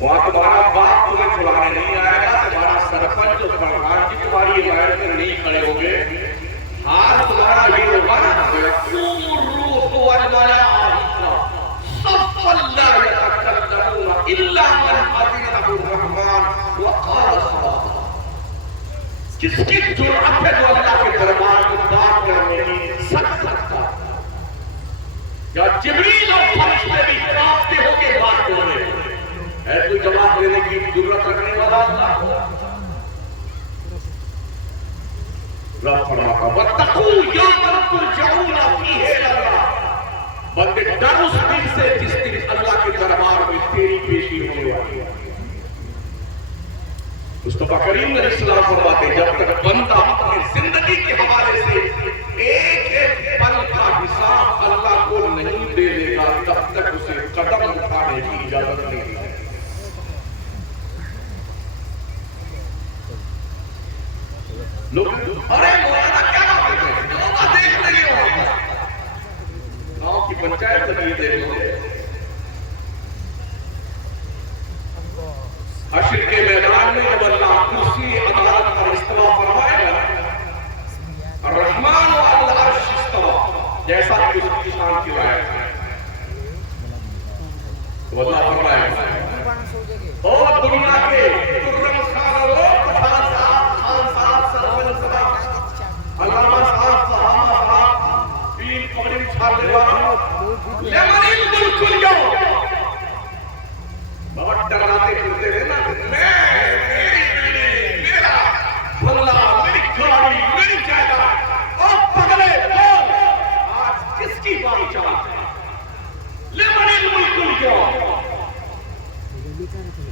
وہاں تمہارا باپ تمہیں چھڑانے نہیں آئے گا، تمہارا سرپنچ اور پردھان جی تمہاری حمایت میں نہیں کھڑے ہوں گے. حال تمہارا یہ ہوگا نا، يَقُومُ الرُّوحُ وَالْمَلَائِكَةُ صَفًّا لَا يَتَكَلَّمُونَ إِلَّا مَنْ أَذِنَ لَهُ الرَّحْمَنُ وَقَالَ صَوَابًا. جس کی جرأت ہے جو اللہ کے دربار میں بات کرنے کی سخت سکتا ہے، یا جبریل اور فرشتے بھی کانپتے ہو کے بات کر رہے ہیں، ہے کوئی جواب دینے کی جرأت رکھنے والا اللہ؟ رب فرماتا وَاتَّقُوا يَوْمًا تُرْجَعُونَ فِيهِ إِلَى اللَّهِ. بندے ڈر اس دن سے جس دن اللہ کے دربار میں تیری پیشی ہونے والی ہے. مصطفیٰ کریم علیہ السلام فرماتے ہیں جب تک بندہ اپنی زندگی کے حوالے سے ایک ایک پل کا حساب اللہ کو نہیں دے دے گا تب تک اسے قدم اٹھانے کی اجازت نہیں دی ہے. لوگ ارے مولانا کیا بات ہے، لوگ دیکھ لگے ہو گاؤں کی پنچایت لگی دیکھ لو. حشر کے میدان میں جب اللہ کرسی عدالت پر استوا فرمائے گا، الرحمن علی العرش استوا، جیسا کہ اس کی شان کی روایت ہے، تو اللہ فرمائے گا اور دنیا کے کرم خان لوگ، خان صاحب سرفن صاحب علامہ صاحب صحابہ صاحب پیر قبرین چھاڑنے والا لمن الملک اليوم، بہت ڈراتے پھرتے تھے نا، میرا بنگلہ، میری گاڑی، میری جائیداد، اور پگلے بول آج کس کی بات چاہتے ہیں؟ لمن الملک اليوم.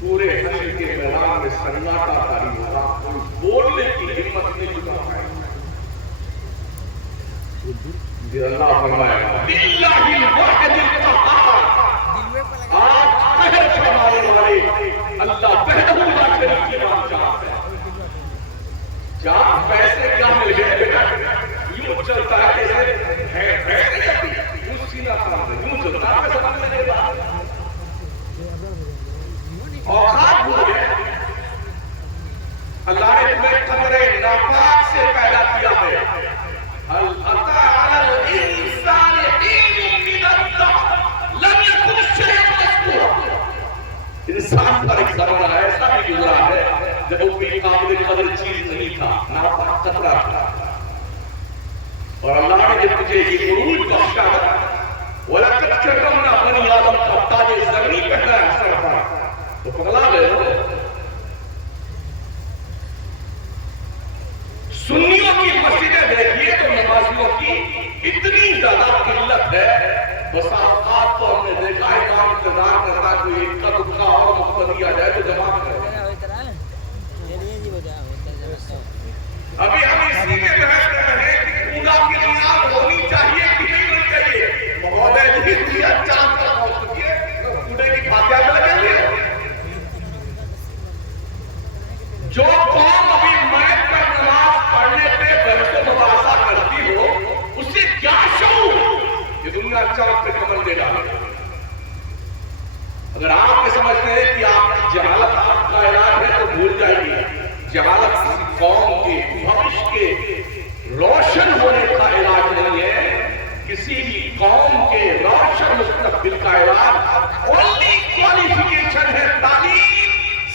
پورے حشر کے میدان میں سناٹا طاری ہوگا، کوئی بولنے کی ہمت نہیں جتا ہے. اللہ فرمائے للہ الواحد القہار، آج قہر فرمانے والے اللہ وحدہ لا شریک کی بات چاہتے ہیں. جہاں پیسے کیا مل گئے بیٹا، یوں چلتا ہے جیسے ہے یوں سینا کام ہے، یوں چلتا ہے سب ملنے بعد اوقات ہو گئے. اللہ نے تمہیں قدر ناپاک سے پیدا کیا ہے. هل أتى على الإنسان حين من الدهر لم يكن شيئا مذكورا. انسان پر ایک زمانہ ایسا بھی گزرا ہے جب وہ کوئی قابل قدر چیز نہیں تھا، ناپاک قطرہ تھا. اور اللہ نے جب تجھے یہ عروج بخشا ہے، وَلَقَدْ كَرَّمْنَا بَنِي آدَمَ، کا تاج زمین پہنا ہے سر پر، تو پگلا گئے ہو. سنیوں کی مسجدیں دیکھیے تو نمازیوں کی اتنی زیادہ قلت ہے، بس اوقات تو ہم نے دیکھا امام انتظار کرتا کوئی ایک کا دکھا اور مقتدی آ جائے تو جمع کرے. ابھی ہم اسی کے بحث کر رہے ہیں کہ پودا کی بنیاد ہونی چاہیے کہ نہیں ہونی چاہیے. مہودے جی دیا چاند کا موت کیے پودے کی فاتحہ میں لگے ہوئے. جو قوم ابھی میت پر نماز پڑھنے پہ بحث و مباحثہ کرتی ہو، اسے کیا شعور کہ دنیا چاند پہ کمر دے ڈالے. اگر آپ یہ سمجھتے ہیں کہ آپ کی جہالت آپ کا علاج ہے تو بھول جائیے. جہالت کسی قوم کے بھوش کے روشن ہونے کا علاج نہیں ہے. کسی بھی قوم کے روشن مستقبل کا علاج اونلی کوالیفیکیشن ہے تعلیم،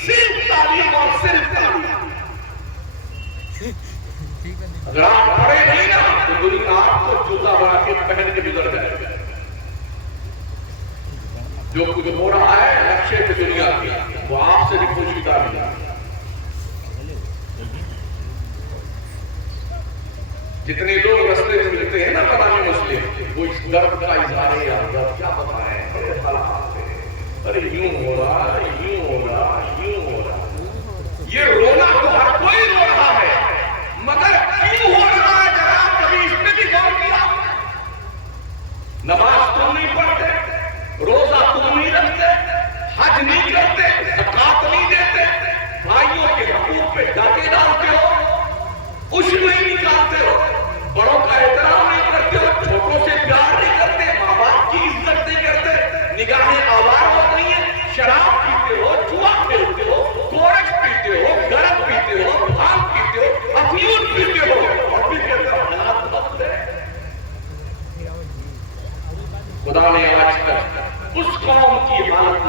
صرف تعلیم اور صرف تعلیم. اگر آپ پڑھے نہیں نا تو دنیا آپ کو جوتا بنا کے پہن کے گزر جائے گا. جو کچھ ہو رہا ہے نقشے پہ دنیا کی، وہ آپ سے بھی پوشیدہ نہیں. جتنے لوگ رستے میں ملتے ہیں نا بنانے مسلم، وہ اس درد کا اظہار ہے، یار کیا بتائیں، ارے یوں ہو رہا، یوں ہو رہا، یوں ہو رہا. یہ رونا تو ہر کوئی رو رہا ہے، مگر کیوں ہو رہا ہے ذرا کبھی اس میں بھی غور کیا؟ نماز تم نہیں پڑھتے، روزہ تم نہیں رکھتے، حج نہیں کرتے، زکات نہیں دیتے، بھائیوں کے حقوق پہ ڈاکے ڈالتے ہو، عشر نہیں نکالتے ہو، بڑوں کا احترام نہیں کرتے ہو، چھوٹوں سے پیار نہیں کرتے، ماں باپ کی عزت نہیں کرتے، نگاہیں آوار ہوتی ہیں، شراب پیتے ہو، جوا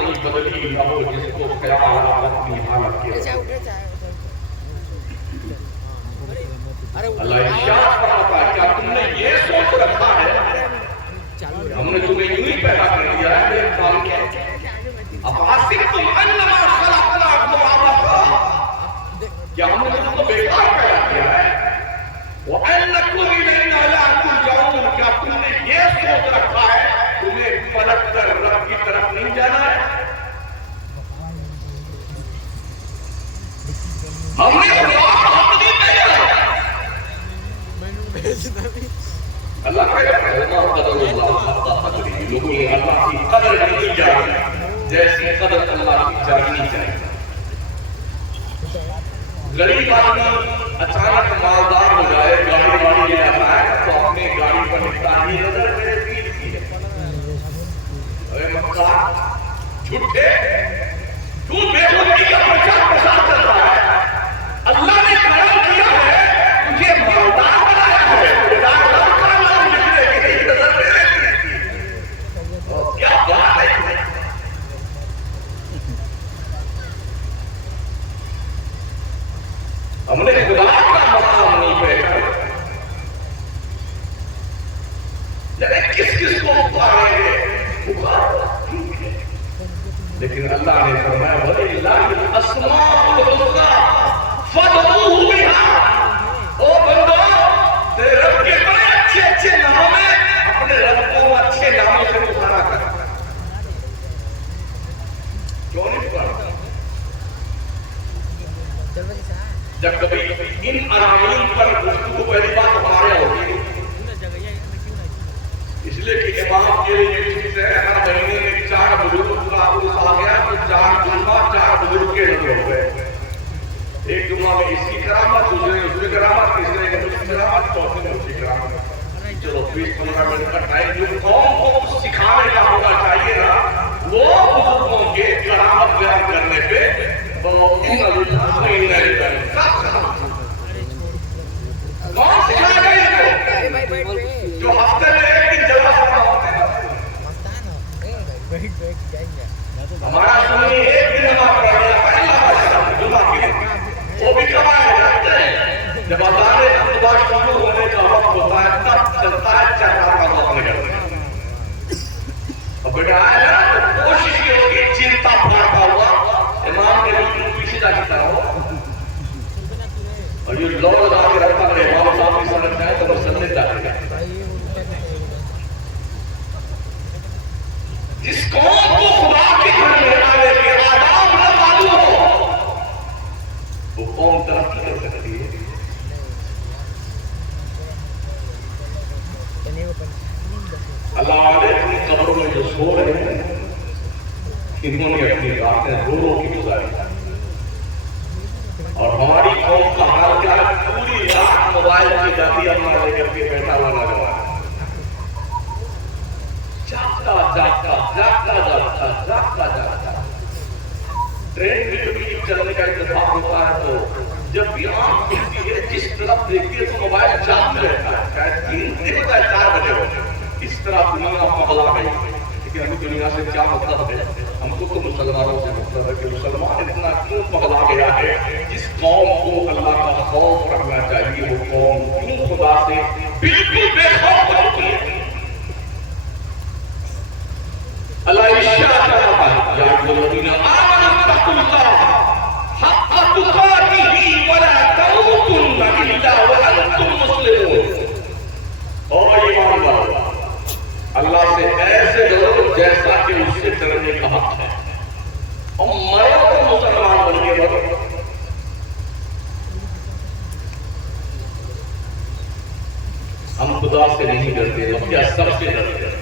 نہیں بدلی نہ ہو جس کو خیال اپنی حالت کے اللہ ارشاد فرماتا ہے کیا تم نے یہ سوچ رکھا ہے ہم نے تمہیں یوں ہی پیدا کر دیا ہے ایک کام کیا اب حسبتم انما خلقناکم عبثا کیا ہم نے تم کو بیکار پیدا کیا ہے وَأَنَّكُمْ إِلَيْنَا لَا تُرْجَعُونَ کیا تم نے یہ سوچ رکھا ہے تمہیں پلٹ کر رب کی طرف نہیں جانا ہے ہم نے اللہ لوگوں نے اللہ کی قدر نہیں جانی جیسی قدر اللہ کی جانی چاہیے غریب آدمی اچانک مالدار ہو جائے گاڑی واڑی لے آتا ہے تو اپنے گاڑی پر نکتا ہی نظر میرے پیر کی ہے ارے مکہ جھوٹے تو بے خودی کا پرچار چل رہا ہے اللہ نے کرم کیا ہے تجھے مالدار بنایا ہے ہم نے خدا کا مقام نہیں بیٹھا کس کو پکاریں گے لیکن اللہ نے فرمایا وَلِلَّهِ الْأَسْمَاءُ الْحُسْنَىٰ فَادْعُوهُ بِهَا او بندو تیرے رب کے بڑے اچھے اچھے ناموں میں اپنے رب کو اچھے ناموں سے پکارا کر کیوں نہیں پکارا جب کبھی ان عناوین پر گفتگو پہلی بات ہمارے ہوتی ہے اس لیے کہ امام کے لیے یہ چیز ہے ہر مہینے میں 4 بزرگ کا عرص آ گیا تو 4 جمعہ 4 بزرگ کے لگے ہوئے ایک جمعہ میں اس کی کرامت دوسرے میں اس کی کرامت تیسرے میں اس کی کرامت چوتھے میں اس کی کرامت چلو 20-15 منٹ کا ٹائم جو قوم کو کچھ سکھانے کا ہونا چاہیے نا وہ بزرگوں کے کرامت بیان کرنے پہ کون سکھانا گئی جو ہفتے میں ایک دن جلوہ کرنا ہوتا ہے ہمارا سنی ایک دن نماز پڑھنے پہلا باشدہ جمعہ کے وہ بھی کب آئے جاتے ہیں جب اذان خطبہ شروع ہونے کا وقت ہوتا ہے تب چلتا ہے چہرہ کا وقت نکلتا ہے اب بیٹا آئے نا تو کوشش یہ ہوگی چنتا پھاڑتا ہوا امام کے لیے پیچھے جا چکا ہو اور یہ لوگ لگا کے رکھتا ہے امام صاحب کی سمجھ جائے تو وہ سمجھ جاتے ہیں جس قوم کو خدا کے گھر میں آنے کے آداب نہ معلوم ہو وہ قوم ترقی کر سکتی ہے اللہ والے اپنی قبروں میں جو سو رہے ہیں انہوں نے اپنی راتیں رو رو کی گزاری اور ہماری قوم کا حال کیا ہے پوری رات موبائل کی جاتی اپنا لے کر کے بیٹھا ہوا نوجوان جاگتا جاگتا جاگتا جاگتا جاگتا جاگتا ٹرین میں کبھی چلنے کا اتفاق ہوتا ہے تو جب بھی آنکھ کھلتی ہے جس طرف دیکھتی ہے تو موبائل جاگتا رہتا ہے شاید 3 نہیں ہوتا ہے 4 بجے ہو اس طرح دنیا پگلا گئی کہ ہم دنیا سے کیا مطلب ہے ہم کو تو مسلمانوں سے مطلب ہے کہ مسلمان اتنا کیوں پگلا گیا ہے جس قوم کو اللہ کا خوف رکھنا چاہیے وہ قوم کیوں خدا سے بالکل بے خوف ہوتی ہے اللہ ارشاد کرتا ہے یا الذین آمنوا اتقوا اللہ حق تقاتہ ولا تموتن الا وانتم مسلمون اور ایمان والو اللہ سے ایسے ڈرو جیسا کہ اس سے ڈرنے کا حق ہے اور مرو تو مسلمان بن کے مرو ہم خدا سے نہیں ڈرتے ہم کیا سب سے ڈرتے ہیں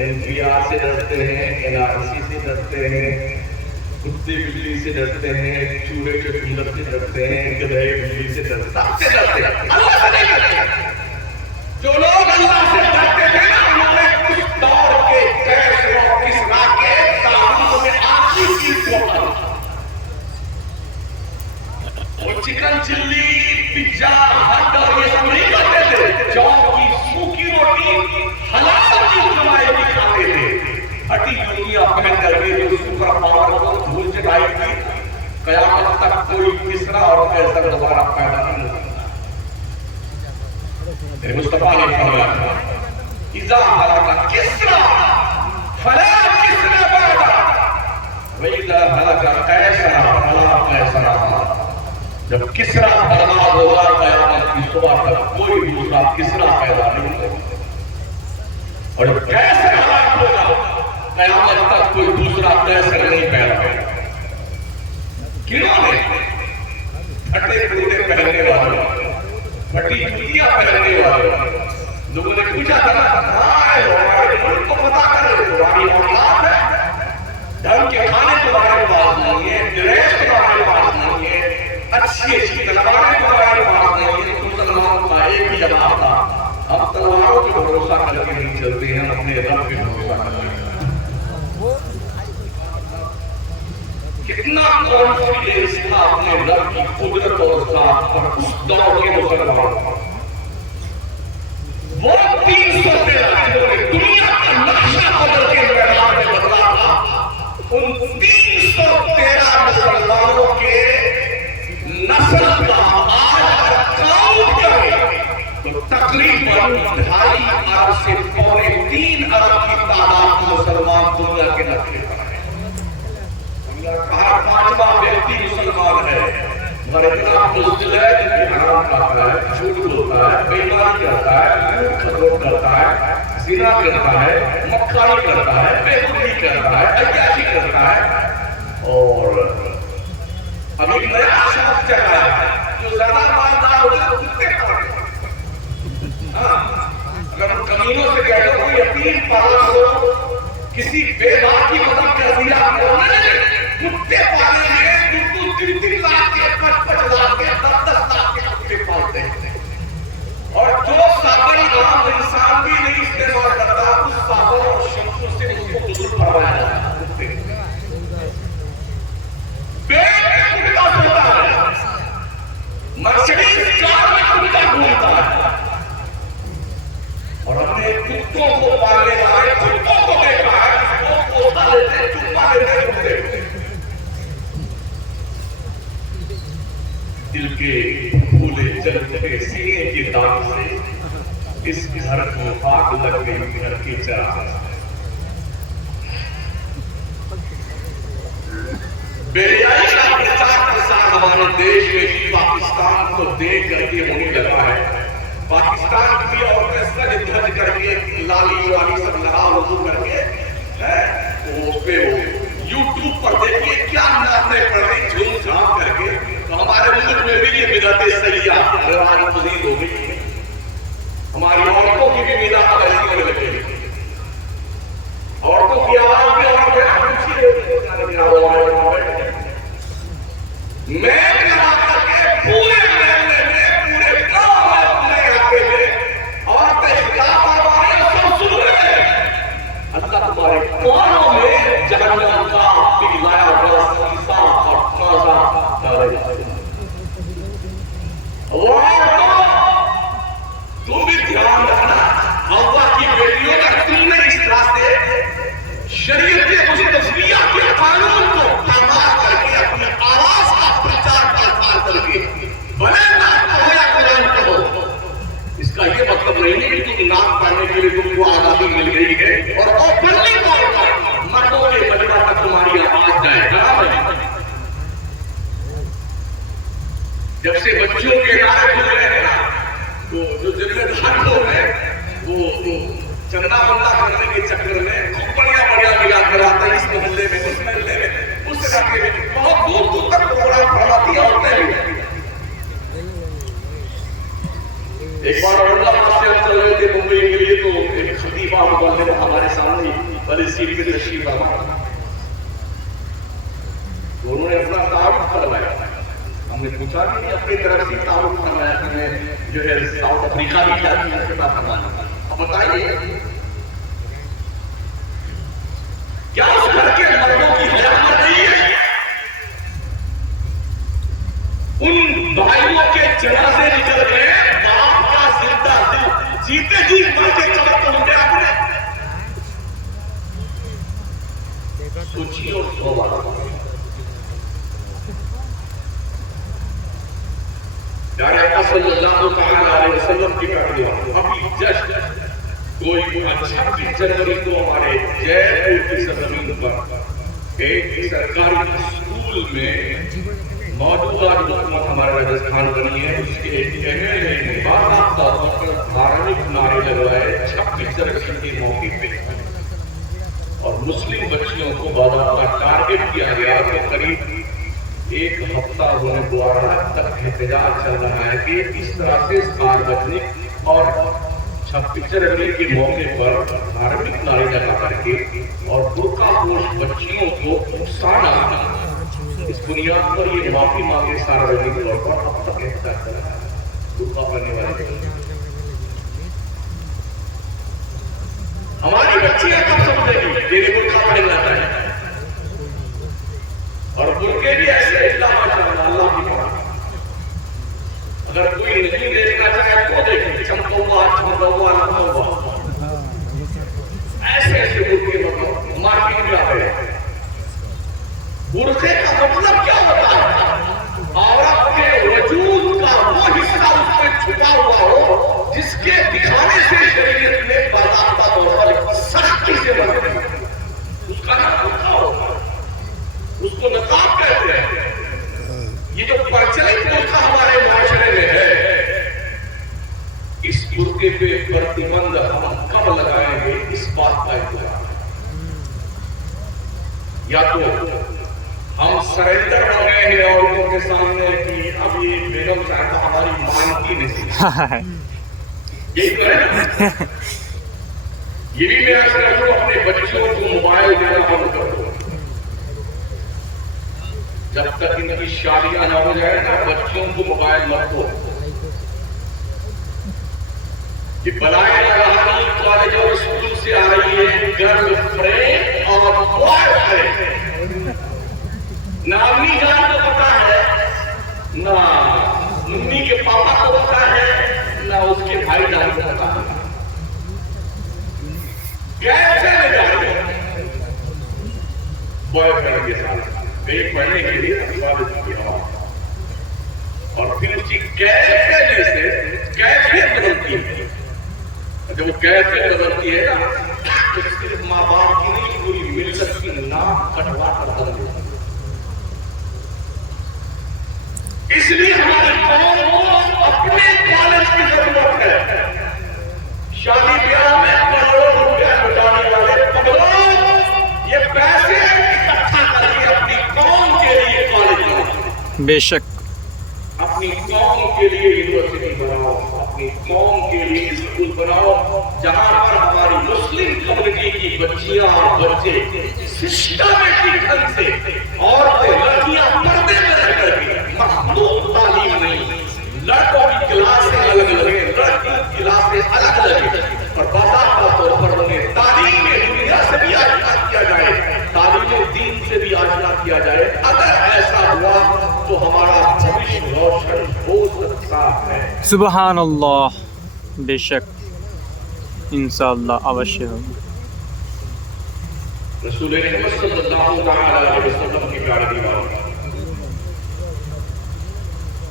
انبیاء سے ڈرتے ہیں NRC سے ڈرتے ہیں کتے بلی سے ڈرتے ہیں چوہے کے پنڈر سے ڈرتے ہیں گدھے بلی سے ڈرتے ہیں اللہ سے نہیں ڈرتے جو لوگ اللہ سے ڈرتے تھے نا انہوں نے کچھ دور کے کیسے اور کس راہ کے تعلق میں آخری چیز کو اٹھا وہ چکن چلی پیزا ہٹ اور یہ سب نہیں کرتے تھے جو کی سوکھی روٹی حلال چیز کمائے بھی کھاتے تھے ہٹی دنیا پہن کر کے تک کوئی کسرا اور قیصر دوبارہ پیدا نہیں ہوتا. میرے مصطفیٰ نے فرمایا اذا ہلک کسرا فلا کسرا بعد واذا ہلک قیصر فلا قیصر. جب کسرا برباد ہوگا قیامت کی صبح تک کوئی دوسرا کسرا پیدا نہیں ہوگا، اور جب قیصر ہلاک ہوگا قیامت تک کوئی دوسرا قیصر نہیں پیدا ہوگا. کنہوں نے؟ پھٹے کپڑے پہننے والے، پھٹی جوتیاں پہننے والے. لوگوں نے پوچھا تھا ہمارے ملک کو پتا کرے تمہاری اوقات ہے، ڈھنگ کے کھانے تمہارے پاس نہیں ہے، ڈریس تمہارے پاس نہیں ہے، اچھی اچھی تلواریں تمہارے پاس نہیں ہے. مسلمانوں کا ایک ہی جواب تھا ہم تلواروں پہ بھروسہ کر کے نہیں چلتے ہیں، ہم اپنے رب پہ بھروسہ کرتے ہیں. کتنا کانفیڈنس تھا اپنے رب کی قدرت اور ذات پر اس دور کے مسلمان. وہ 313 جنہوں نے دنیا کا نقشہ بدل کے میدان میں بدلا تھا، ان 313 مسلمانوں کے نسل کا آج کاؤنٹ کریں تو تقریباً 2.5 ارب سے 3 ارب کی تعداد مسلمان دنیا کے نقشے پر ہے. ہر 5واں ویکتی مسلمان ہے، مگر اتنا بزدل ہے کہ حرام کھاتا ہے، جھوٹ بولتا ہے، بے ایمانی کرتا ہے، جھوٹ کرتا ہے، زنا کرتا ہے، مکاری کرتا ہے، بے حرمتی کرتا ہے، عیاشی کرتا ہے. اور اب ایک نیا شخص چلا ہے جو زیادہ مالدار ہوتا ہے کتے پالتے ہیں. اگر ہم کمینوں سے کہتے ہیں کوئی یتیم پالا ہو، کسی بے ماں کی مدد کا ذریعہ کرنے کتے پالے ہیں جو 3 لاکھ کے 5 لاکھ کے 10 لاکھ کے کتے پالتے ہیں. اور جو صابر عام انسان بھی نہیں استعمال کرتا اس صابر اور شمشوں سے اس کو بزرگ فرمایا جاتا ہے. مرسیڈیز کار میں کتا گھومتا ہے اور اپنے کتوں کو پالنے والے کتوں کو دیکھا ہے وہ پوتا لیتے چپا لیتے گھومتے. دل کے پھولے جلتے سینے کے داغ سے اس گھر کو آگ لگ گئی گھر کی چراغ. بےحیائی کا پرچار ہمارے دیش میں بھی پاکستان کو دیکھ کر کے ہونے لگا ہے. پاکستان کی عورتیں سج دھج کر کے لالی والی سب لگا وضو کر کے اس پہ یوٹیوب پر دیکھیے کیا نعتیں پڑھ رہی جھوم جھام کر کے. تو ہمارے ملک میں بھی یہ بدعت سیاح رواج پذیر ہو گئی. ہماری عورتوں کی بھی بدعت ایسی ہونے لگی. عورتوں کی آواز بھی اور میں کہا کر کے پورے محلے میں پورے گاؤں میں پورے علاقے میں عورتیں خطاب آوازیں سب سن رہے ہیں. اللہ تمہارے کانوں میں جہنم کا پگھلایا ہوا سیسا اور تازہ ڈالے. تم بھی دھیان رکھنا اللہ کی بیٹیوں کا تم نے اس طرح سے شریعت مستفیہ کے قانون کو پامال کر کے اپنی آواز کا پرچار پرسار کر کے بھلے نام کہو یا قرآن کہو. اس کا یہ مطلب نہیں ہے کہ تم نام پڑھنے کے لیے تم کو آزادی مل گئی ہے اور اوپنلی طور پر مردوں کے مجمع تک تمہاری آواز جائے. جب سے بچوں کے نعرے کھل رہے ہیں نا تو جو ذمہ دار لوگ ہیں وہ چندہ بندہ کرنے کے چکر میں کمپنیاں بڑھیا ملا کر آتا ہے اس محلے میں اس محلے میں اس علاقے میں بہت دور دور تک پروگرام پڑھاتی ہوتے ہیں. ایک بار اللہ سے ہم چل رہے تھے ممبئی کے لیے تو ایک خطیبہ نے ہمارے سامنے بڑی سیٹ پہ تشریف فرمایا. انہوں نے اپنا تعارف کروایا. ہم نے پوچھا کہ اپنی طرف سے تعارف کروایا ہمیں جو ہے ساؤتھ افریقہ بھی جاتی ہے خطاب کروانا. اب بتائیے کیا اس گھر کے مردوں کی حیات نہیں ہے؟ ان بھائیوں کے جنازے نکل گئے، باپ کا زندہ دل جیتے جی مر کے چمکتے ہوں گے. آپ نے سوچیے اور سوال پیارے آقا صلی اللہ تعالی علیہ وسلم کی پیاری بات ابھی جسٹ کوئی 26 جنوری کو ہمارے جے پور کی سرزمین پر ایک سرکاری اسکول میں موجودہ جو حکومت ہمارے راجستھان بنی ہے اس کے ایک ایم ایل اے باضابطہ طور پر دھارمک نعرے لگوائے 26 جنوری کے موقع پہ اور مسلم بچیوں کو باضابطہ ٹارگٹ کیا گیا کہ قریب ایک ہفتہ ہونے دوارا تک احتجاج چل رہا ہے کہ اس طرح سے ساروجنک اور 26 جنوری کے موقع پر دھارمک نعرے لگا کر کے اور برقع پوش بچیوں کو اکسانا، اس بنیاد پر یہ معافی مانگے ساروجنک طور پر اب تک احتجاج چل رہا ہے برقع پہننے والے۔ ہماری بچیاں کب سمجھے گی تیرے برقع پہننا چاہیے اور برقعے بھی ایسے اللہ ماشاءاللہ اللہ کی بات۔ اگر کوئی نہیں دیکھنا چاہے تو دیکھیں چمکوا ایسے ایسے برقعے مارکیٹ میں آ رہے ہیں۔ برقعے کا مطلب کیا ہوتا ہے؟ عورت کے وجود کا وہ حصہ اس میں چھپا ہوا ہو جس کے دکھانے سے شریعت نے باضابطہ طور پر سختی سے منع کیا، اس کا نام برقع ہوتا ہے، اس کو نقاب کہتے ہیں۔ یہ جو پرچلت برقع ہمارے معاشرے میں ہے، اس برقعے پہ پرتیبند ہم کب لگائیں گے اس بات کا انتظار ہے۔ یا تو ہم سرنڈر ہو گئے ہیں عورتوں کے سامنے کہ اب یہ بیگم صاحبہ ہماری مانتی نہیں، یہی کریں۔ یہ بھی میرا خیال ہے اپنے بچوں کو موبائل دینا بند کر دو، جب تک ان کی شادیاں نہ ہو جائے نا بچوں کو موبائل مت دو۔ یہ بلائے لگانی کالج اور اسکول سے آ رہی ہے، گرل فرینڈ اور بوائے فرینڈ۔ نہ امی جان کو پتا ہے، نہ ممی کے پاپا کو پتا ہے، نہ اس کے بھائی جان کو پتا ہے۔ کیسے لے جا رہی ہے بوائے فرینڈ کے ساتھ ایک پڑھنے کے لیے عبادت کی اور پھر اس کی کیفیت سے کیفیت بدلتی ہے۔ جب وہ کیفیت بدلتی ہے نا تو صرف ماں باپ کی نہیں پوری ملت کی ناک کٹوا کر بدل دیتی ہے۔ اس لیے ہماری قوم کو اپنے کالج کی ضرورت ہے۔ شادی بیاہ میں کروڑوں روپیہ لٹانے والے پگلوں یہ پیسے اکٹھا کر کے اپنی قوم کے لیے کالج بناؤ، بے شک اپنی قوم کے لیے یونیورسٹی بناؤ، اپنی قوم کے لیے اسکول بناؤ جہاں پر ہماری مسلم کمیونٹی کی بچیاں اور بچے سسٹمیٹک ڈھنگ سے اور لڑکیاں پردے میں رہ کر کے مخلوق تعلیم نہیں، لڑکوں کی کلاسیں الگ لگے، لڑکیوں کی کلاسیں الگ لگے اور باضابطہ طور پر انہیں تعلیم دنیا سے بھی آشنا کیا جائے، تعلیم دین سے بھی آشنا کیا جائے۔ اگر ایسا ہوا تو ہمارا بھوشیہ روشن ہو سکتا ہے۔ سبحان اللہ، بے شک انشاءاللہ اوشیہ ہوگا۔ رسول اکرم صلی اللہ علیہ وسلم کی پیاری بات،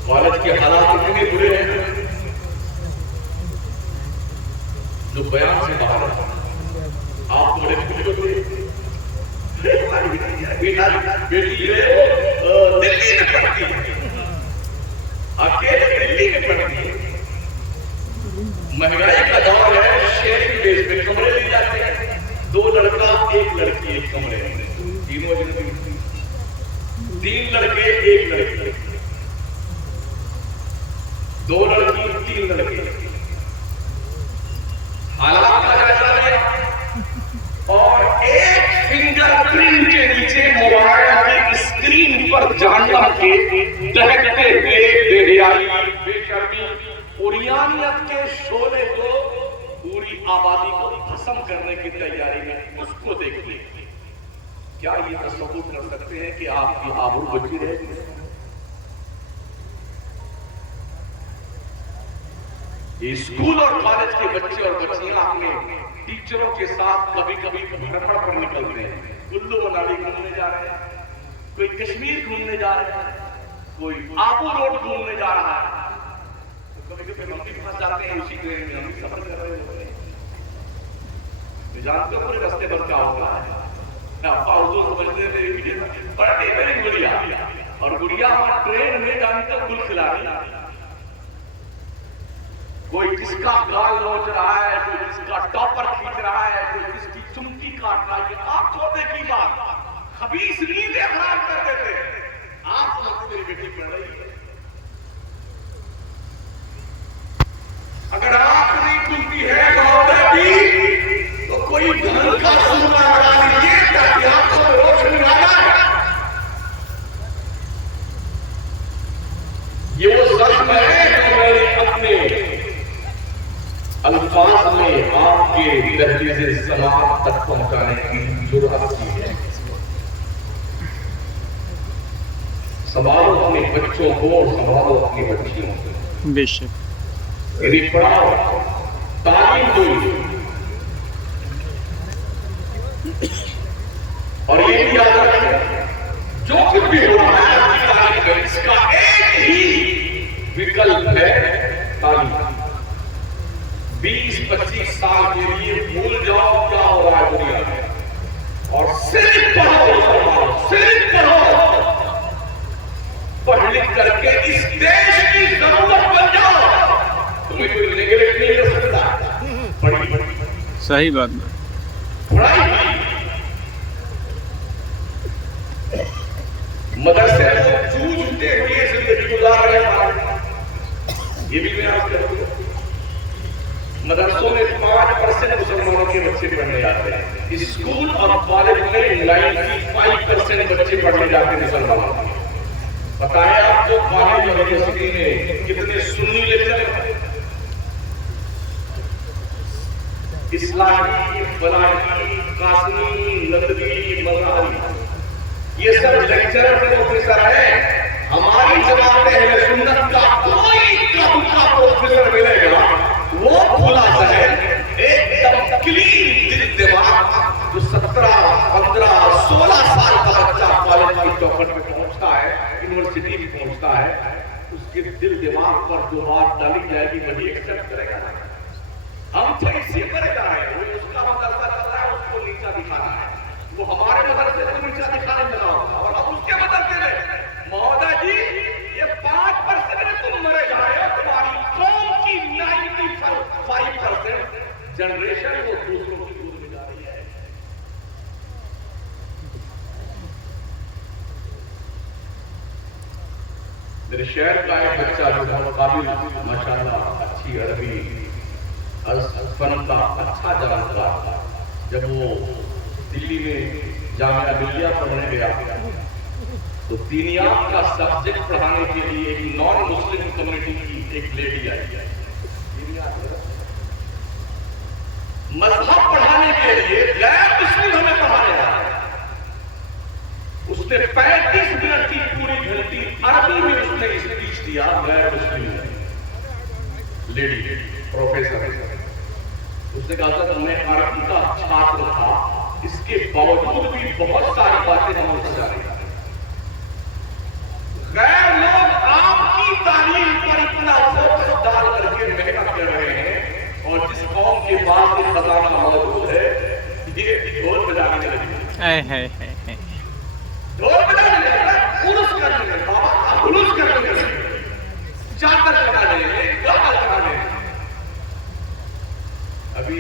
کالج کے حالات اتنے برے ہیں جو بیان سے باہر ہے۔ آپ بڑے خوش ہوتے بیٹی جو ہے وہ دلی میں پڑھتی ہے، اکیلے دلی میں پڑھتی ہے، مہنگائی کا دور ہے، شیئرنگ بیس میں کمرے لے جاتے ہیں، 2 لڑکا 1 لڑکی ایک کمرے میں، تین لڑکے 1 لڑکی، 2 لڑکی 3 لڑکے۔ حالات کا جائزہ لیا اور ایک فنگر پرنٹ کے نیچے موبائل کی اسکرین پر جہنم کے دہکتے ہوئے بے حیائی، بے شرمی، عریانیت کے شعلے کو پوری آبادی کو ختم کرنے کی تیاری میں اس کو دیکھیے۔ کیا یہ تصور کر سکتے ہیں کہ آپ کی آبرو بچی رہے گی؟ یہ اسکول اور کالج کے بچے اور بچیاں اپنے ٹیچروں کے ساتھ کبھی کبھی بھرپڑ پر نکلتے ہیں، کلو منالی گھومنے جا رہے ہیں، کوئی کشمیر گھومنے جا رہے ہیں، کوئی آبو روڈ گھومنے جا رہا ہے، کبھی کبھی ہم بھی پھنس جاتے ہیں اسی ٹرین میں، ہم بھی سفر کر رہے ہوتے ہیں، جانتے ہو پورے راستے پر کیا ہوگا، فاؤزو سمجھتے تھے پڑھتے میری گڑیا، اور گڑیا ٹرین میں جانتے گل کھلا رہی، کوئی کس کا گال نوچ رہا ہے، کوئی کس کا ٹاپر کھینچ رہا ہے، کوئی کس کی چمکی کاٹ رہا ہے، آپ چھوٹے کی بات خبیث نیندیں خراب کر دیتے ہیں، آپ سمجھتے میری بیٹی پڑھ رہی ہے، اگر آپ نہیں کھلتی ہے محمد تو کوئی ڈھنگ کا سورما لگا لیجیے تاکہ آپ کو روشنی آیا ہے۔ یہ وہ زخم ہے جو میں نے اپنے الفاظ میں آپ کے دہلیز سماعت تک پہنچانے کی جرأت کی ہے۔ سنبھالو اپنے بچوں کو اور سنبھالو اپنی بچیوں کو، بے شک یعنی پڑھاؤ، تعلیم دو، اور یہ بھی یاد رکھیں جو کچھ بھی ہو رہا ہے آپ کی تعلیم میں اس کا ایک ہی وکلپ ہے تعلیم۔ 20-25 سال کے لیے بھول جاؤ کیا ہو رہا ہے دنیا میں، اور صرف پڑھو، صرف پڑھو، پڑھ لکھ کر کے اس دیش کی ضرورت بن جاؤ، تمہیں کوئی نیگلیکٹ نہیں کر سکتا۔ پڑھی صحیح بات ہے، پڑھائی مدرسے کو جوجھتے ہوئے زندگی گزار رہے ہیں، یہ بھی میں آپ کروں گا۔ مدرسوں میں 5% مسلمانوں کے بچے پڑھنے جاتے ہیں، اسکول اور کالج میں 95% بچے پڑھنے جاتے ہیں مسلمانوں کے۔ بتائیں آپ کو کالج اور یونیورسٹی میں کتنے سنی لیکچر ہیں؟ اسلامی، فلاحی، قاسمی، ندوی، مظہری، یہ سب لیکچرر پروفیسر ہیں۔ ہماری جماعت اہل سنت کا کوئی کم کا پروفیسر ملے گا وہ کھلا ذہن، ایک دم کلین دل دماغ، جو 17، 15، 16 سال کا بچہ کالج کی چوکھٹ میں پہنچتا ہے، یونیورسٹی میں پہنچتا ہے، اس کے دل دماغ پر جو بات ڈالی جائے گی وہی ایکسپٹ کرے گا۔ ہم تو اسی کرے جا رہے ہیں، وہ اس کا مدرسہ چل رہا ہے اس کو نیچا دکھانا ہے، وہ ہمارے مدرسے کو نیچا دکھانے میں لگا ہوگا، اور اب اس کے مدرسے میں مودا جی یہ 5% میں تم مرے جا رہے ہو، تمہاری قوم کی 95% جنریشن وہ دوسروں کی دور میں جا رہی ہے۔ میرے شہر کا ایک بچہ جو بہت قابل، ماشاءاللہ اچھی عربی فن کا اچھا جانکار تھا، جب وہ دلی میں جامعہ ملیہ پڑھنے گیا تو دینیات کا سبجیکٹ پڑھانے کے لیے ایک نان مسلم کمیونٹی کی ایک لیڈی آئی، مذہب پڑھانے کے لیے غیر مسلم ہمیں پڑھانے آیا، اس نے 35 منٹ کی پوری گھنٹی عربی میں اس نے اسپیچ دیا، غیر مسلم لیڈی پروفیسر۔ اس نے کہا تھا میں عربی کا چھاتر تھا، اس کے باوجود بھی بہت ساری باتیں ہم سے جا رہی ہیں۔ غیر لوگ آپ کی تعلیم پر اتنا فوکس ڈال کر کے محنت کر رہے ہیں، اور جس قوم کے پاس یہ خزانہ موجود ہے یہ ڈھول بجانے لگی، ڈھول بجانے لگی، خلوص کرنے لگی، خلوص کرنے لگی، چادر چڑھانے لگی، گانا چڑھانے لگی۔ ابھی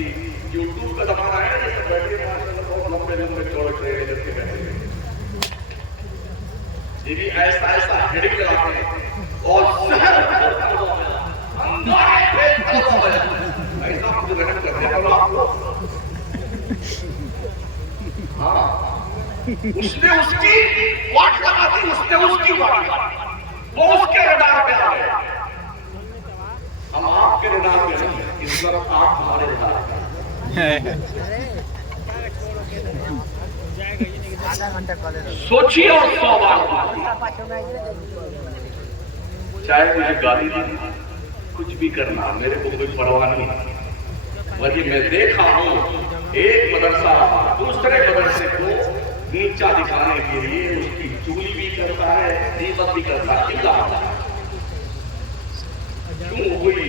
یوٹیوب کا زمانہ ہے، جیسے بیٹھے بہت لمبے لمبے چوڑے ٹرین کر کے بیٹھے ہوئے، یہ بھی ایسا ایسا ہیڈنگ چلاتے ہیں اور شہر ایسا مجھے رحم کرتے ہیں آپ کو۔ ہاں اس نے اس کی واٹ لگا دی، اس نے اس کی واٹ لگا دی، وہ اس کے رڈار پہ آ گئے، ہم آپ کے رڈار پہ نہیں ہیں، اس وقت آپ ہمارے رڈار پہ ہیں۔ سوچیے اور 100 بار چاہے مجھے گالی دی، کچھ بھی کرنا میرے کو کوئی پرواہ نہیں، وہی میں دیکھا ہوں ایک مدرسہ دوسرے مدرسے کو نیچا دکھانے کے لیے اس کی چگلی بھی کرتا ہے، غیبت بھی کرتا ہے، کیوں کوئی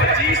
25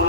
2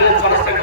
2%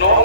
9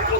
1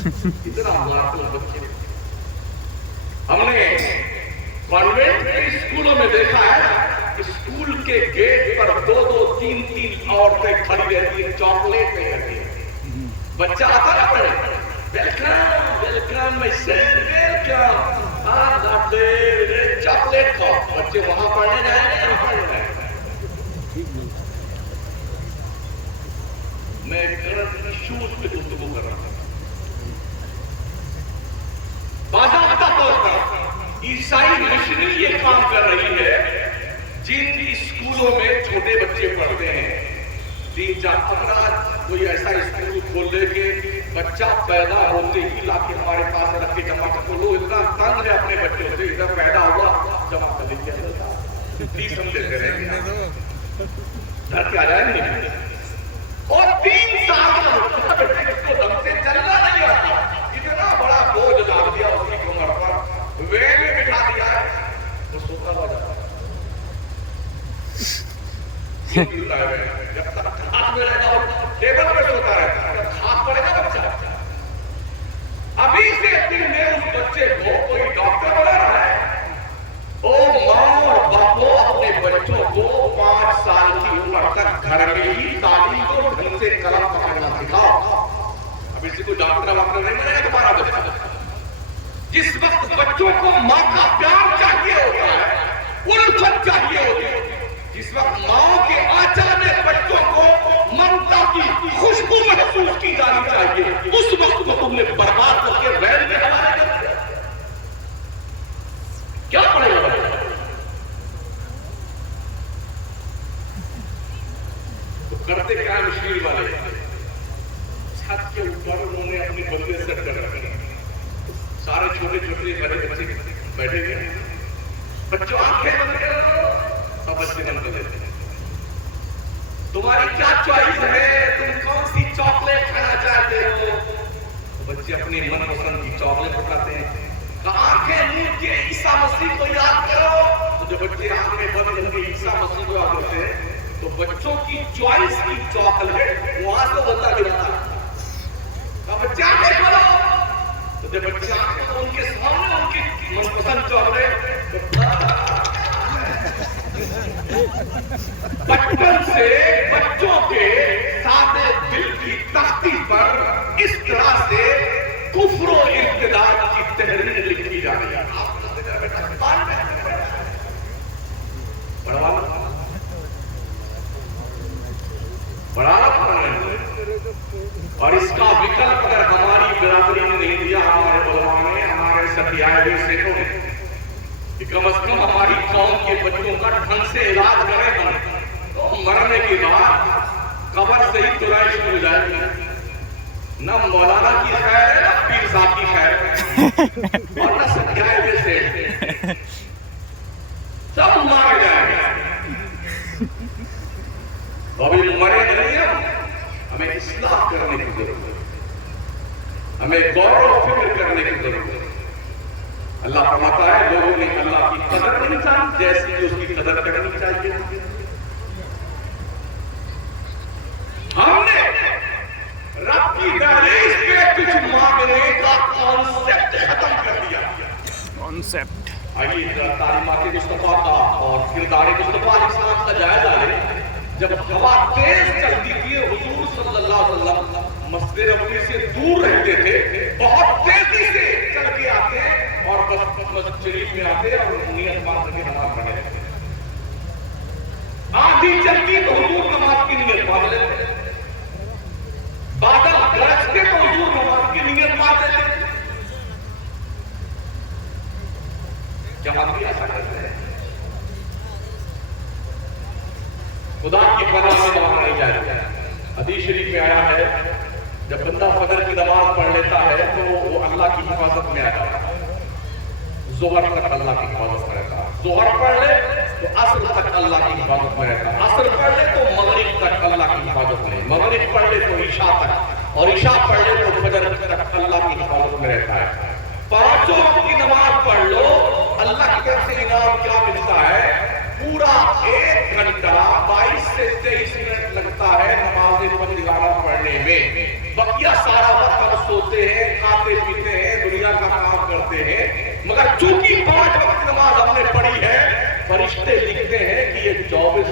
اتنا مارتے ہیں بچے. ہم نے کانوینٹ کے اسکولوں میں دیکھا ہے کہ اسکول کے گیٹ پر 2-2, 3-3 عورتیں کھڑی رہتی ہیں, چاکلیٹ نہیں رہتی ہے. بچہ آتا ہے پڑھے, ویلکم ویلکم مائی سن, ویلکم, چاکلیٹ کھاؤ. بچے وہاں پڑھنے جائیں گے یا پڑھنے جائیں گے؟ میں کرنٹ ایشوز پہ گفتگو کر رہا ہوں. باضابطہ طور پر عیسائی مشنری یہ کام کر رہی ہے. جن اسکولوں میں چھوٹے بچے پڑھتے ہیں, 3-4 افراد کوئی ایسا اسکول کھول لے کے بچہ پیدا ہوتے ہی لا کے ہمارے پاس رکھ کے جمع کر لو. اتنا تنگ ہے اپنے بچوں سے, ادھر پیدا ہوا جمع کر لیجیے, فیس ہم دیتے رہیں گے, گھر کے آ جائے نہیں. اور 3 سال کا بچے اس کو دم سے چلنا نہیں آتا, اتنا بڑا بوجھ ڈال دیا اس کی کمر پر, وین میں بٹھا دیا ہے, وہ سوتا ہوا جاتا ہے. جب تک ہاتھ میں رہے گا ٹیبل پہ سوتا رہتا ہے, جب ہاتھ پڑے گا بچہ. ابھی سے دن میں اس بچے کو کوئی ڈاکٹر بنا رہا ہے. او ماں اور باپو اپنے بچوں کو 5 سال کی عمر تک گھر میں ہی تعلیم کو ڈھنگ سے قلم پکڑنا سکھاؤ. اب اس سے کوئی ڈاکٹر واکٹر نہیں بنے گا تمہارا بچہ. جس وقت بچوں کو ماں کا پیار چاہیے ہوتا ہے, الفت چاہیے ہوتی ہے, جس وقت ماں کے آنچل میں بچوں کو ممتا کی خوشبو محسوس کی جانی چاہیے, اس وقت کو تم نے برباد کر کے غیر میں حوالے کر دیا. کیا پڑے گا تو کرتے کیا مشکل والے, چھت کے اوپر انہوں نے اپنی بندے سیٹ کر رکھے, سارے چھوٹے چھوٹے بڑے بچے بیٹھے گئے, بچوں آنکھیں بند کرو, سب بچے بند کر دیتے ہیں. تمہاری کیا چوائس ہے, تم کون سی چاکلیٹ کھانا چاہتے ہو؟ بچے اپنی من پسند کی چاکلیٹ اٹھاتے ہیں. آنکھیں موند کے عیسیٰ مسیح کو یاد کرو. تو جب بچے آنکھیں بند کر کے عیسیٰ مسیح کو یاد کرتے ہیں تو بچوں کی چوائس کی چاکلیٹ وہاں سے بندہ گرتا ہے. بچے آنکھیں کھولو, تو جب بچے آنکھیں ان کے سامنے ان کی من پسند چاکلیٹ, بچپن سے بچوں کے سادے دل کی تختی پر اس طرح سے کفر و ارتداد کی تحریر لکھی جا رہی ہے. اور اس کا وکلپ اگر ہماری برادری نے نہیں دیا, ہمارے علماء نے, ہمارے ساتھیائے ہوئے سیکھوں نے, کہ کم از کم ہماری قوم کے بچوں کا ڈھنگ سے علاج کریں, تو مرنے کے بعد قبر سے ہی ترائی شروع ہو جائے گی. نہ مولانا کی خیر ہے, نہ پیر صاحب کی خیر ہے, اور نہ ساتھیائے ہوئے سیکھ, سب مارے جائیں گے. تو ابھی مرے نہیں ہیں, ہمیں اصلاح کرنے کی ضرورت ہے, ہمیں غور و فکر کرنے کی ضرورت ہے. اللہ فرماتا ہے لوگوں نے اللہ کی قدر نہیں جانی جیسی اس کی قدر کرنی چاہیے. ہم نے رب کی دہلیز پہ کچھ مانگنے کا کانسیپٹ ختم کر دیا. کانسیپٹ آئیے تعلیمات مصطفیٰ کا اور کردار مصطفیٰ علیہ السلام کا جائزہ لیں. جب ہوا تیز چلتی تھی, حضور صلی اللہ علیہ وسلم مسجد نبوی سے دور رہتے تھے, بہت تیزی سے چل کے آتے اور بس مسجد شریف میں آتے اور نیت باندھ کے نماز پڑھنے لگتے. آندھی چلتی تو حضور نماز کی نیت باندھ لیتے, بادل گرجتے تو حضور نماز کی نیت باندھ لیتے. کیا ہم بھی ایسا کرتے ہیں؟ خدا کی پناہ میں نماز نہیں جائے. حدیث شریف میں آیا ہے جب بندہ فجر کی نماز پڑھ لیتا ہے تو وہ اللہ کی حفاظت میں آتا ہے. ظہر تک اللہ کی حفاظت میں رہتا ہے, ظہر پڑھ لے تو عصر تک اللہ کی حفاظت میں رہتا ہے, عصر پڑھ لے تو مغرب تک اللہ کی حفاظت میں, مغرب پڑھ لے تو عشاء تک, اور عشاء پڑھ لے تو فجر تک اللہ کی حفاظت میں رہتا ہے. 5 وقت کی نماز پڑھ لو, اللہ کی طرف سے انعام کیا ملتا ہے؟ پورا 1 گھنٹہ 22 سے 23 منٹ لگتا ہے نماز پنجگانہ پڑھنے میں. بقیہ سارا وقت ہم سوتے ہیں, 24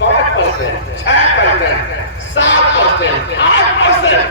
5%, 6%, 7%, 8%।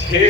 6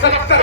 70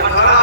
18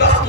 10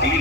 3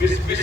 20-20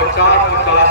50-50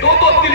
2-3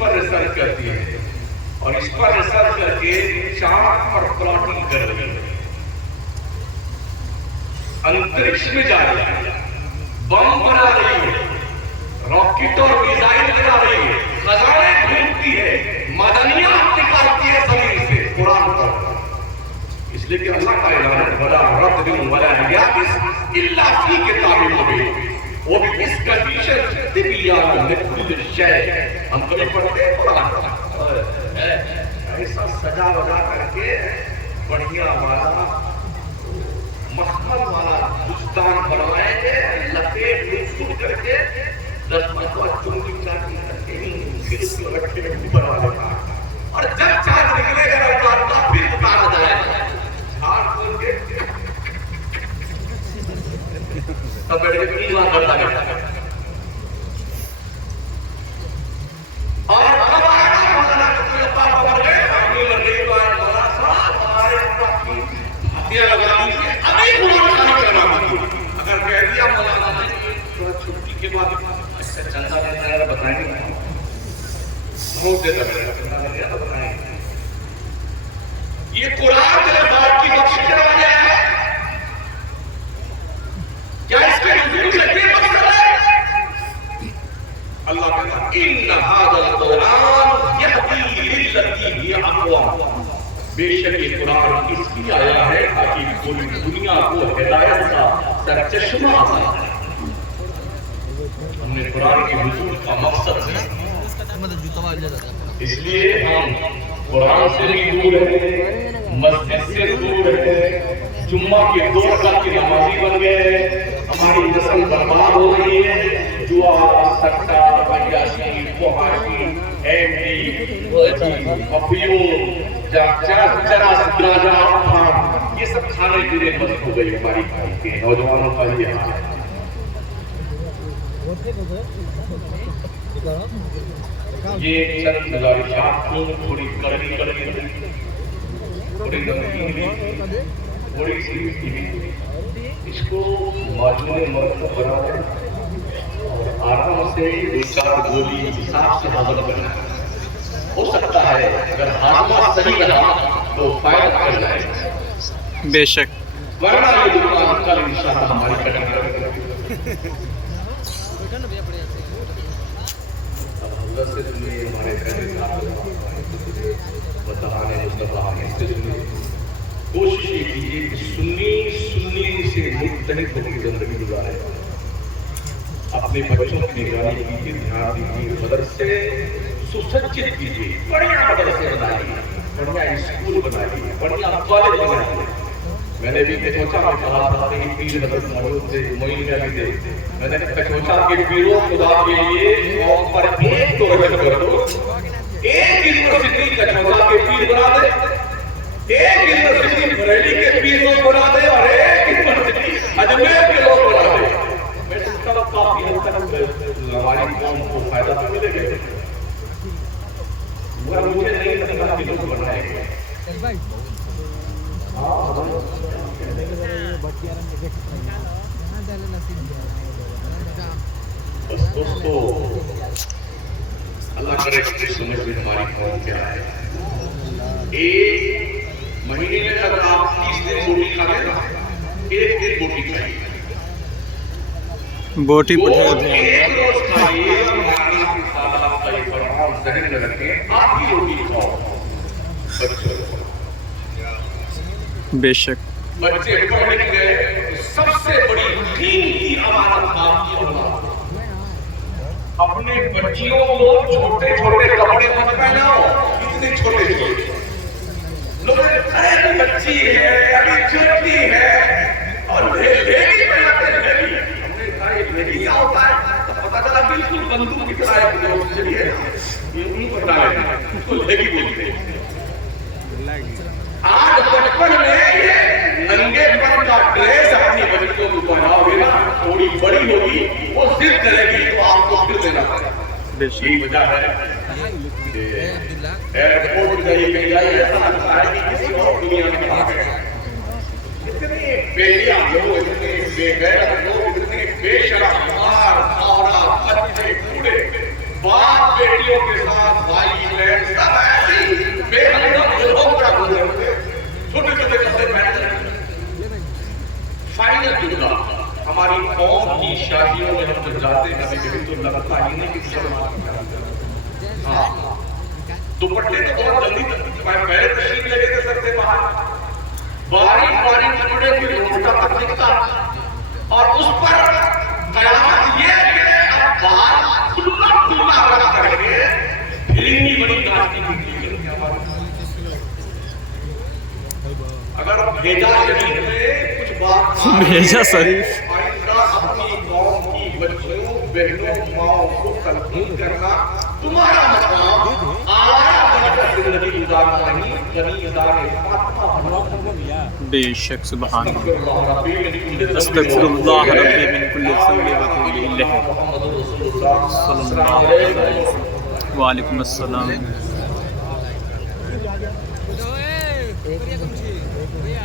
پر ریسرچ کرتی ہے اور اس پر ریسرچ کر کے چاند پر پلاٹنگ کر رہی ہے، انترکش میں جا رہی ہے، بم بنا رہی ہے، راکٹ اور میزائل بنا رہی ہے، خزانے ڈھونڈتی ہے، معدنیات نکالتی ہے زمین سے قرآن پر۔ اس لیے کہ اللہ کا اعلان ہے وَلَا رَتْبٍ وَلَا يَابِسٍ إِلَّا فِي كِتَابٍ مُبِينٍ، وہ بھی اس کنڈیشن طبیعیات میں کل شے۔ ہم کبھی پڑھتے ہیں قرآن ایسا سجا وجا کر کے بڑھیا والا مخمل والا دستان بنوائیں گے، لپیٹ لپٹ کر کے 10 مرتبہ چنگی چاٹی کر کے پھر رکھے بنا دیتا، اور جب چاند نکلے گا اللہ پھر اتارا جائے گا جھاڑ کھول کے تب بیٹھ کے ایمان کرتا ہے۔ اور اب آئے گا مولانا کوئی پاپا بن گئے فیملی لگ گئی تو آئے مولانا صاحب ہمارے پاس کی ہتھیاں لگا دیجیے، ابھی قرآن خانی کرنا دیجیے۔ اگر کہہ دیا مولانا نے تھوڑا چھٹی کے بعد اچھا چندہ دیتا ہے بتائیں گے بہت دیتا ہے چندہ دیتا ہے بتائیں گے یہ قرآن تیرے باپ کی بخش کروا گیا ہے، کیا اس کے نزول سے یہ مقصد ہے؟ اللہ کہتا ہے ان هذا القرآن یہدی للتی ہی اقوام، بے شک یہ قرآن اس لیے آیا ہے تاکہ پوری دنیا کو ہدایت کا سرچشمہ حاصل ہے۔ ہم نے قرآن کے نزول کا مقصد ہے، اس لیے ہم قرآن سے بھی دور ہے، مسجد سے دور ہے، جمعہ کے 2 رکعت کی نمازی بن گئے، ہماری نسل برباد ہو رہی ہے، جوا، سٹا، عیاشی، فحاشی، ایم ڈی، افیون، چرس، گاجا، افام، یہ سب کھانے پینے بند ہو گئی ہماری بھائی کے نوجوانوں کا یہ حال ہے۔ یہ چند گزارشات کو تھوڑی کڑوی تھوڑی نمکین بھی، تھوڑی سی میٹھی بھی، اس کو معجون مرتب بنا دیں اور آرام سے 2-4 گولی حساب سے ہضم کرنا ہے۔ ہو سکتا ہے اگر ہاضمہ صحیح رہا تو فائدہ کر جائے گا، بے شک، ورنہ یہ دکان کل انشاءاللہ ہماری قدم کرے گی۔ سے سنیے ہمارے پہلے بتانے مصطفیٰ سے سنیے، کوشش یہ کیجیے کہ سنی سے مختلف اپنی زندگی گزارے، اپنے بچوں کی نگرانی کیجیے، دھیان دیجیے، مدرسے سسجت کیجیے، بڑھیا مدرسے بنائیے، بڑھیا اسکول بنائیے، بڑھیا کالج بنائیے۔ میں نے بھی کچوچا میں کہا تھا کہ پیر حضرت موجود تھے، معین میں بھی تھے، میں نے کچوچا کے پیروں خدا کے لیے قوم پر ایک تو رجب کر دو، ایک یونیورسٹی کچوچا کے پیر بنا دے، ایک یونیورسٹی بریلی کے پیر لوگ بنا دے، اور ایک یونیورسٹی اجمیر کے لوگ بنا دے۔ میں سمجھتا ہوں کافی حد تک ہماری قوم کو فائدہ تو ملے گا، مگر مجھے نہیں لگتا کہ لوگ بنائیں گے۔ بس دوستو اللہ کرے کہ سمجھ میں ہماری قوم کیا ہے۔ ایک مہینے میں اگر آپ 30 دن بوٹی کھاتے نا، ایک دن بوٹی کھائیے، بوٹی پٹھا ایک روز کھائیے، آپ کا یہ فرمان ذہن میں رکھیں، آپ ہی روٹی کھاؤ بچوں کو۔ بے شک، بچے پڑھنے گئے، سب سے بڑی قیمتی امانت آپ کی اولاد۔ اپنے بچیوں کو چھوٹے چھوٹے کپڑے مت پہناؤ، اتنے چھوٹے چھوٹے لوگ ارے بچی ہے ابھی چھوٹی ہے اور لیڈی پہناتے ہیں۔ ہم نے کہا یہ لیڈی کیا ہوتا ہے؟ تو پتا چلا بالکل بندوق کی طرح ہے، جو چلیے یہ نہیں پتا ہے، اس کو لیڈی بولتے ہیں۔ آج بچپن میں یہ ننگے پن کا ڈریس اپنی بچوں کو پہناؤ گے نا، تھوڑی بڑی ہوگی وہ ضد کرے گی تو آپ کو پھر دینا پڑے گا۔ یہی وجہ ہے کہ ایئرپورٹ کا یہ کہہ جائے ایسا لگتا ہے کہ کسی اور دنیا میں کہا گیا۔ اتنے بیٹیاں لوگ، اتنے بے غیرت لوگ، اتنے بے شرم، مار، عورت، بچے، بوڑھے، باپ بیٹیوں کے ساتھ جاتے نبی کے تو لگتا ہی نہیں کہ مسلمان کرتا. ہاں دوپٹے تو بہت جلدی پہلے تشریف لے گئے سر سے باہر, باریک باریک ٹکڑے ہوئے روٹا تک دکھتا اور اس پر قیامت یہ کہ اب باہر کھلا کھلا رکھ کر کے بھیڑی بڑی ناشتی نکلی ہے. اگر بھیجا شریف میں کچھ بات بھیجا شریف آئندہ اپنی قوم کی بچوں بہنوں ماؤں کو تلقین کرنا تمہارا مقام آیا بن کر زندگی گزارنا نہیں, غنی ادارے فاطمہ بننا. بے شک سبحان اللہ. استغفر اللہ ربی من کل ذنب و اتوب الیہ. صلی اللہ علیہ وسلم. وعلیکم السلام.